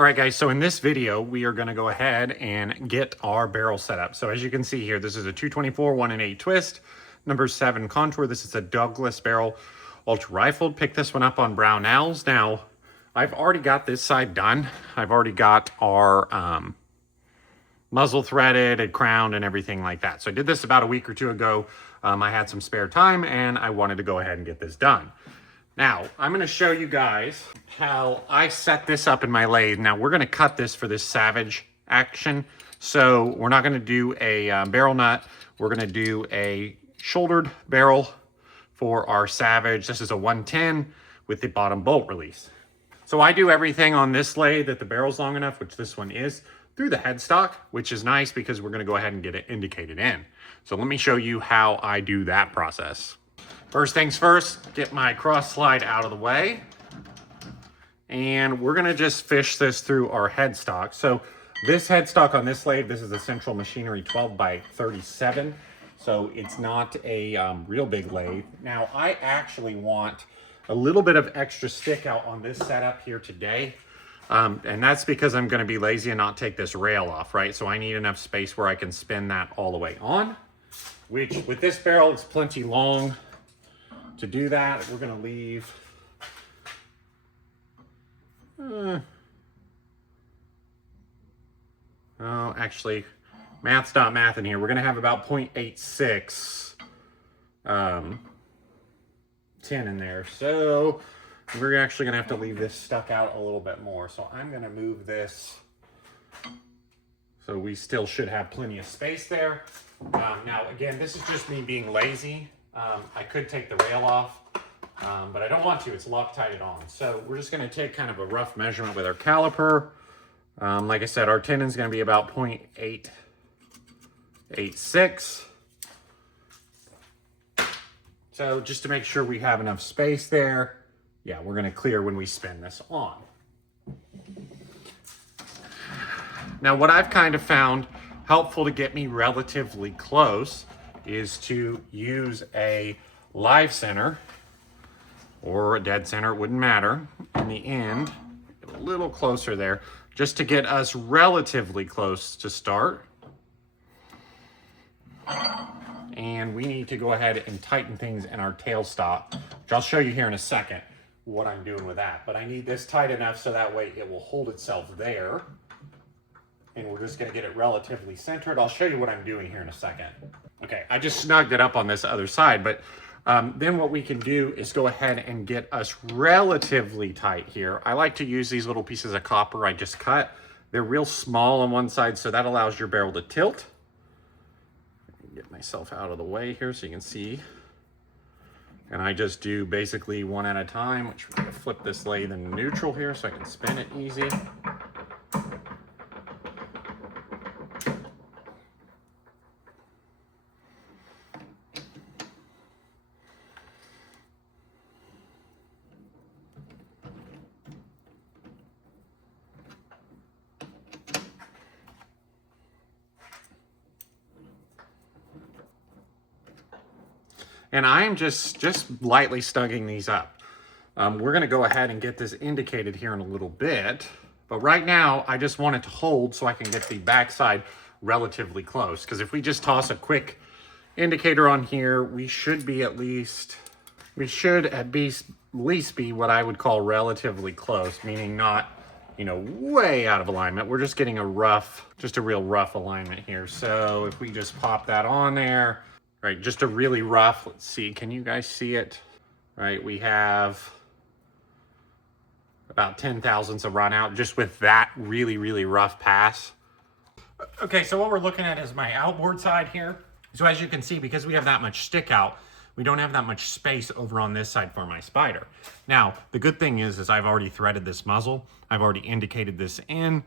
All right, guys, so in this video, we are gonna go ahead and get our barrel set up. So as you can see here, this is a 224 1 and 8 twist, number 7 contour. This is a Douglas barrel, ultra rifled. Pick this one up on Brownells. Now, I've already got this side done. I've already got our muzzle threaded and crowned and everything like that. So I did this about a week or two ago. I had some spare time and I wanted to go ahead and get this done. Now, I'm going to show you guys how I set this up in my lathe. Now, we're going to cut this for this Savage action. So we're not going to do a barrel nut. We're going to do a shouldered barrel for our Savage. This is a 110 with the bottom bolt release. So I do everything on this lathe that the barrel's long enough, which this one is, through the headstock, which is nice because we're going to go ahead and get it indicated in. So let me show you how I do that process. First things first, get my cross slide out of the way. And we're gonna just fish this through our headstock. So this headstock on this lathe, this is a Central Machinery 12 by 37. So it's not a real big lathe. Now I actually want a little bit of extra stick out on this setup here today. And that's because I'm gonna be lazy and not take this rail off, right? So I need enough space where I can spin that all the way on, which with this barrel, it's plenty long. To do that, we're going to leave actually, math's not math in here. We're going to have about 0.86 tin in there. So we're actually going to have to leave this stuck out a little bit more. So I'm going to move this so we still should have plenty of space there. Now, again, this is just me being lazy. I could take the rail off, but I don't want to. It's Loctited on. So we're just going to take kind of a rough measurement with our caliper. Like I said, our tenon's going to be about 0.886. So just to make sure we have enough space there, yeah, we're going to clear when we spin this on. Now, what I've kind of found helpful to get me relatively close is to use a live center or a dead center, it wouldn't matter, in the end, a little closer there, just to get us relatively close to start. And we need to go ahead and tighten things in our tailstock, which I'll show you here in a second what I'm doing with that. But I need this tight enough so that way it will hold itself there. And we're just gonna get it relatively centered. I'll show you what I'm doing here in a second. Okay, I just snugged it up on this other side, but then what we can do is go ahead and get us relatively tight here. I like to use these little pieces of copper I just cut. They're real small on one side, so that allows your barrel to tilt. Get myself out of the way here so you can see. And I just do basically one at a time, which we're gonna flip this lathe in neutral here so I can spin it easy. And I'm just lightly snugging these up. We're gonna go ahead and get this indicated here in a little bit. But right now, I just want it to hold so I can get the backside relatively close. Because if we just toss a quick indicator on here, we should at least be what I would call relatively close, meaning not, you know, way out of alignment. We're just getting a real rough alignment here. So if we just pop that on there, right, just a really rough, let's see, can you guys see it? Right, we have about 10 thousandths of run out just with that really, really rough pass. Okay, so what we're looking at is my outboard side here. So as you can see, because we have that much stick out, we don't have that much space over on this side for my spider. Now, the good thing is I've already threaded this muzzle. I've already indicated this in,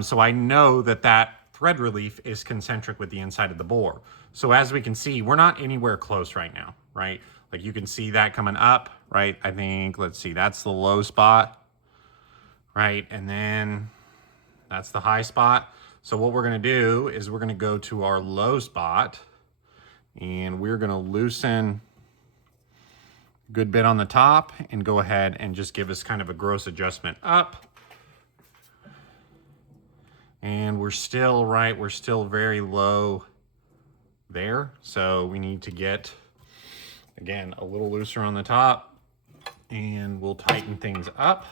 so I know that thread relief is concentric with the inside of the bore. So as we can see, we're not anywhere close right now, right? Like you can see that coming up, right? I think, let's see, that's the low spot, right? And then that's the high spot. So what we're gonna do is we're gonna go to our low spot and we're gonna loosen a good bit on the top and go ahead and just give us kind of a gross adjustment up. we're still right, we're still very low there. So we need to get, again, a little looser on the top, and we'll tighten things up.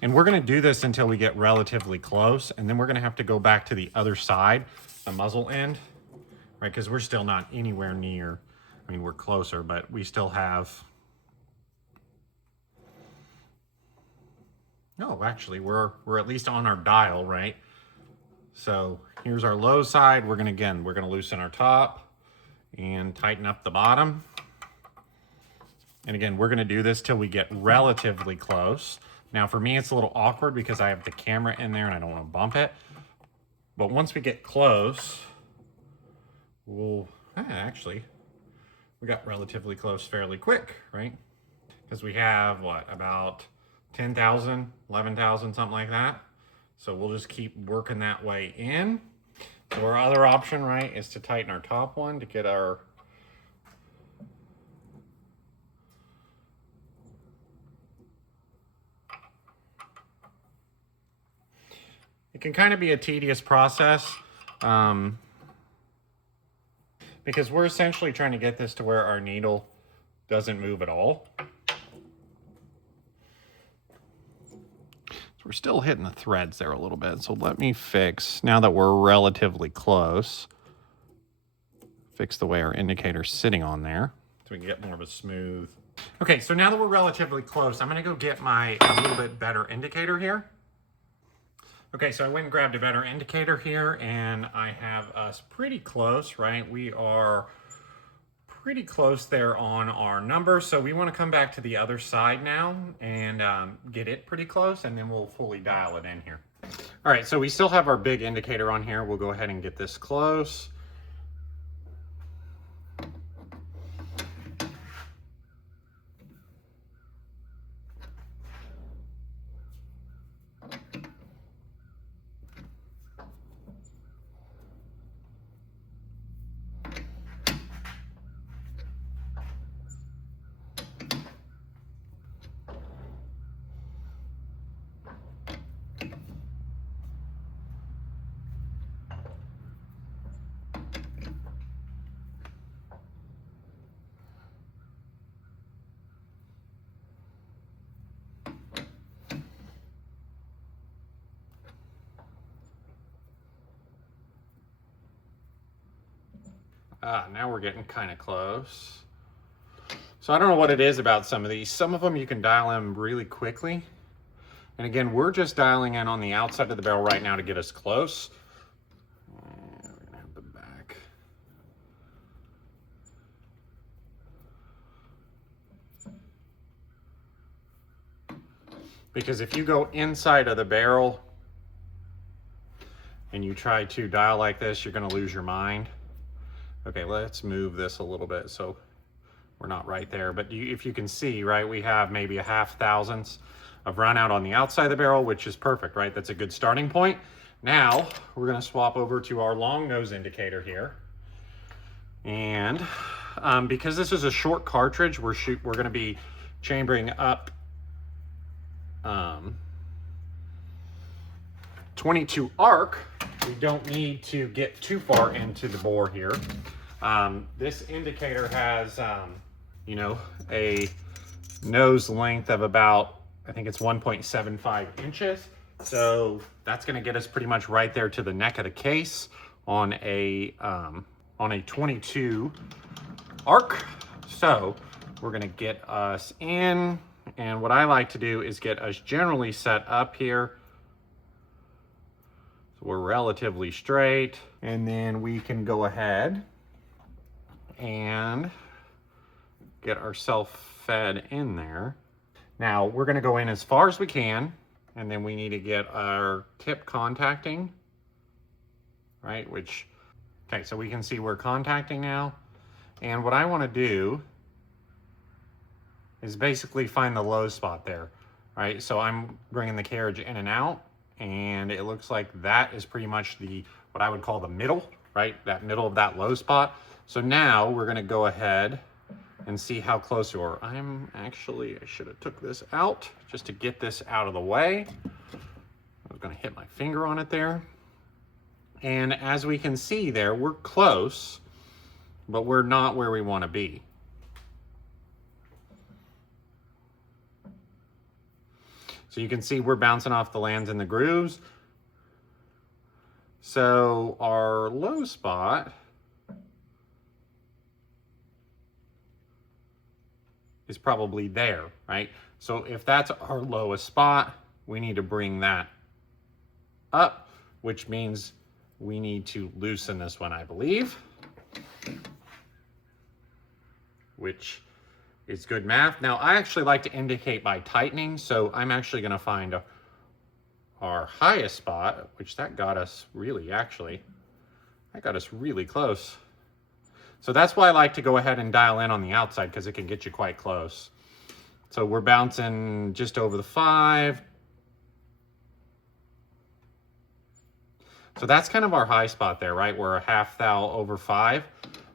And we're gonna do this until we get relatively close, and then we're gonna have to go back to the other side, the muzzle end, right? Because we're still not anywhere near, I mean, we're closer, but we still have, no, actually, we're at least on our dial, right? So here's our low side. We're gonna loosen our top and tighten up the bottom. And again, we're gonna do this till we get relatively close. Now for me, it's a little awkward because I have the camera in there and I don't wanna bump it. But once we get close, we'll, actually, we got relatively close fairly quick, right? Because we have, what, about 10,000, 11,000, something like that. So we'll just keep working that way in. So our other option, right, is to tighten our top one to get our, it can kind of be a tedious process because we're essentially trying to get this to where our needle doesn't move at all. So we're still hitting the threads there a little bit. So let me fix, now that we're relatively close, fix the way our indicator's sitting on there so we can get more of a smooth. Okay, so now that we're relatively close, I'm gonna go get a little bit better indicator here. Okay, so I went and grabbed a better indicator here, and I have us pretty close, right? We are pretty close there on our number, so we want to come back to the other side now and get it pretty close, and then we'll fully dial it in here. All right, so we still have our big indicator on here. We'll go ahead and get this close. Now we're getting kind of close. So I don't know what it is about some of these. Some of them you can dial in really quickly. And again, we're just dialing in on the outside of the barrel right now to get us close. And we're gonna have the back. Because if you go inside of the barrel and you try to dial like this, you're gonna lose your mind. Okay, let's move this a little bit so we're not right there. But if you can see, right, we have maybe a 0.5 thousandths of run out on the outside of the barrel, which is perfect, right? That's a good starting point. Now, we're gonna swap over to our long nose indicator here. And because this is a short cartridge, we're gonna be chambering up 22 arc. We don't need to get too far into the bore here. This indicator has, you know, a nose length of about, I think it's 1.75 inches. So that's gonna get us pretty much right there to the neck of the case on a 22 arc. So we're gonna get us in, and what I like to do is get us generally set up here. So we're relatively straight, and then we can go ahead and get ourselves fed in there. Now we're gonna go in as far as we can, and then we need to get our tip contacting, right? Okay, so we can see we're contacting now. And what I wanna do is basically find the low spot there, right? So I'm bringing the carriage in and out, and it looks like that is pretty much what I would call the middle, right? That middle of that low spot. So now we're gonna go ahead and see how close we are. I should have took this out just to get this out of the way. I was gonna hit my finger on it there. And as we can see there, we're close, but we're not where we wanna be. So you can see we're bouncing off the lands and the grooves. So our low spot is probably there, right? So if that's our lowest spot, we need to bring that up, which means we need to loosen this one, I believe, which is good math. Now, I actually like to indicate by tightening, so I'm actually gonna find our highest spot, which that got us really close. So that's why I like to go ahead and dial in on the outside, because it can get you quite close. So we're bouncing just over the 5. So that's kind of our high spot there, right? We're a half thou over 5.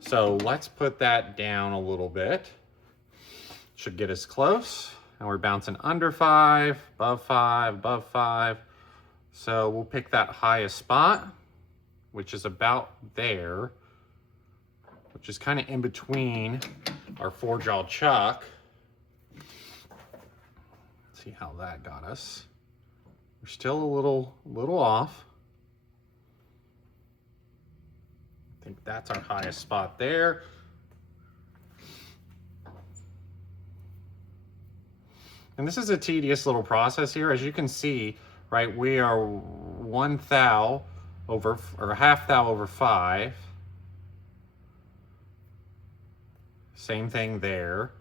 So let's put that down a little bit. Should get us close. And we're bouncing under 5, above 5, above 5. So we'll pick that highest spot, which is about there, which is kind of in between our 4-jaw chuck. Let's see how that got us. We're still a little off. I think that's our highest spot there. And this is a tedious little process here. As you can see, right, we are 1 thou over, or half thou over 5. Same thing there,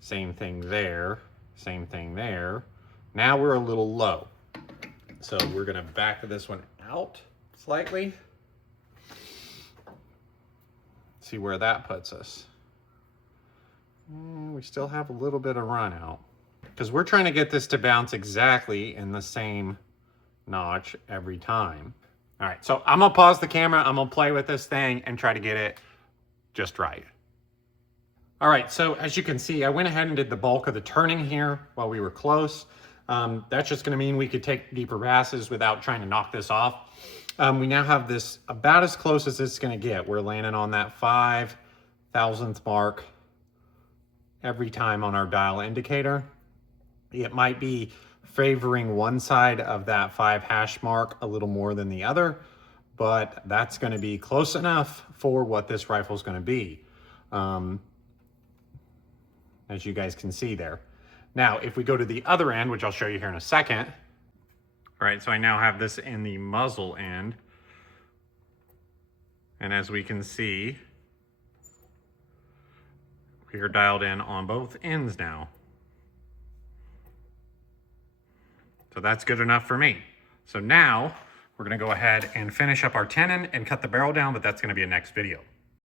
same thing there, same thing there. Now we're a little low. So we're gonna back this one out slightly. See where that puts us. We still have a little bit of run out, because we're trying to get this to bounce exactly in the same notch every time. All right, so I'm gonna pause the camera, I'm gonna play with this thing and try to get it just right. All right, so as you can see, I went ahead and did the bulk of the turning here while we were close. That's just gonna mean we could take deeper passes without trying to knock this off. We now have this about as close as it's gonna get. We're landing on that 5,000th mark every time on our dial indicator. It might be favoring one side of that 5 hash mark a little more than the other, but that's gonna be close enough for what this rifle is gonna be. As you guys can see there. Now, if we go to the other end, which I'll show you here in a second. All right, so I now have this in the muzzle end. And as we can see, we are dialed in on both ends now. So that's good enough for me. So now we're gonna go ahead and finish up our tenon and cut the barrel down, but that's gonna be a next video.